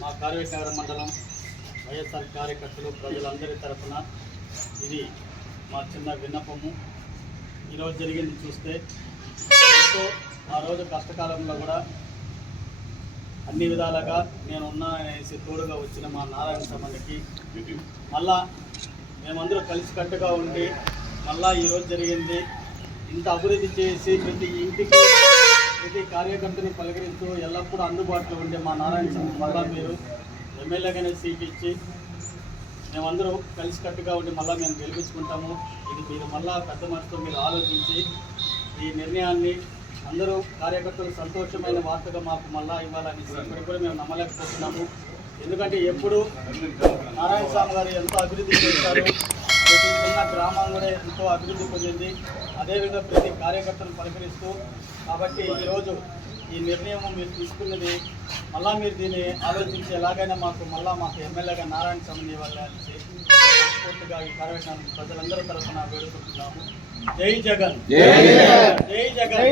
మా కార్యకర మండలం వైఎస్ఆర్ కార్యకర్తలు ప్రజలందరి తరఫున ఇది మా చిన్న విన్నపము. ఈరోజు జరిగింది చూస్తే ఎంతో ఆ రోజు కష్టకాలంలో కూడా అన్ని విధాలుగా నేను ఉన్నా అనేసి తోడుగా వచ్చిన మా నారాయణ సంబంధికి మళ్ళా మేమందరూ కలిసికట్టుగా ఉండి మళ్ళా ఈరోజు జరిగింది. ఇంత అభివృద్ధి చేసి ప్రతి ఇంటికి కార్యకర్తని పలకరిస్తూ ఎల్లప్పుడూ అందుబాటులో ఉండే మా నారాయణ స్వామి మళ్ళా మీరు ఎమ్మెల్యేగానే సీట్ ఇచ్చి మేమందరూ కలిసికట్టుగా ఉండి మళ్ళీ మేము గెలిపించుకుంటాము. ఇది మీరు మళ్ళా పెద్ద మనసుతో మీరు ఆలోచించి ఈ నిర్ణయాన్ని అందరూ కార్యకర్తలు సంతోషమైన వార్తగా మాకు మళ్ళా ఇవ్వాలని ఇప్పటికి కూడా మేము నమ్మలేకపోతున్నాము. ఎందుకంటే ఎప్పుడు నారాయణ స్వామి గారు ఎంతో అభివృద్ధి చేశారు. ప్రతి చిన్న గ్రామం కూడా ఎంతో అభివృద్ధి పొందింది. అదేవిధంగా ప్రతి కార్యకర్తను పలకరిస్తూ కాబట్టి ఈరోజు ఈ నిర్ణయం మీరు తీసుకున్నది మళ్ళా మీరు దీన్ని ఆలోచించి ఎలాగైనా మాకు మళ్ళా మాకు ఎమ్మెల్యేగా నారాయణ స్వామిని ఇవ్వాలని పూర్తిగా ఈ కార్యక్రమం ప్రజలందరి తరఫున వేడుకుంటున్నాము. జై జగన్. జై జగన్. జై జగన్.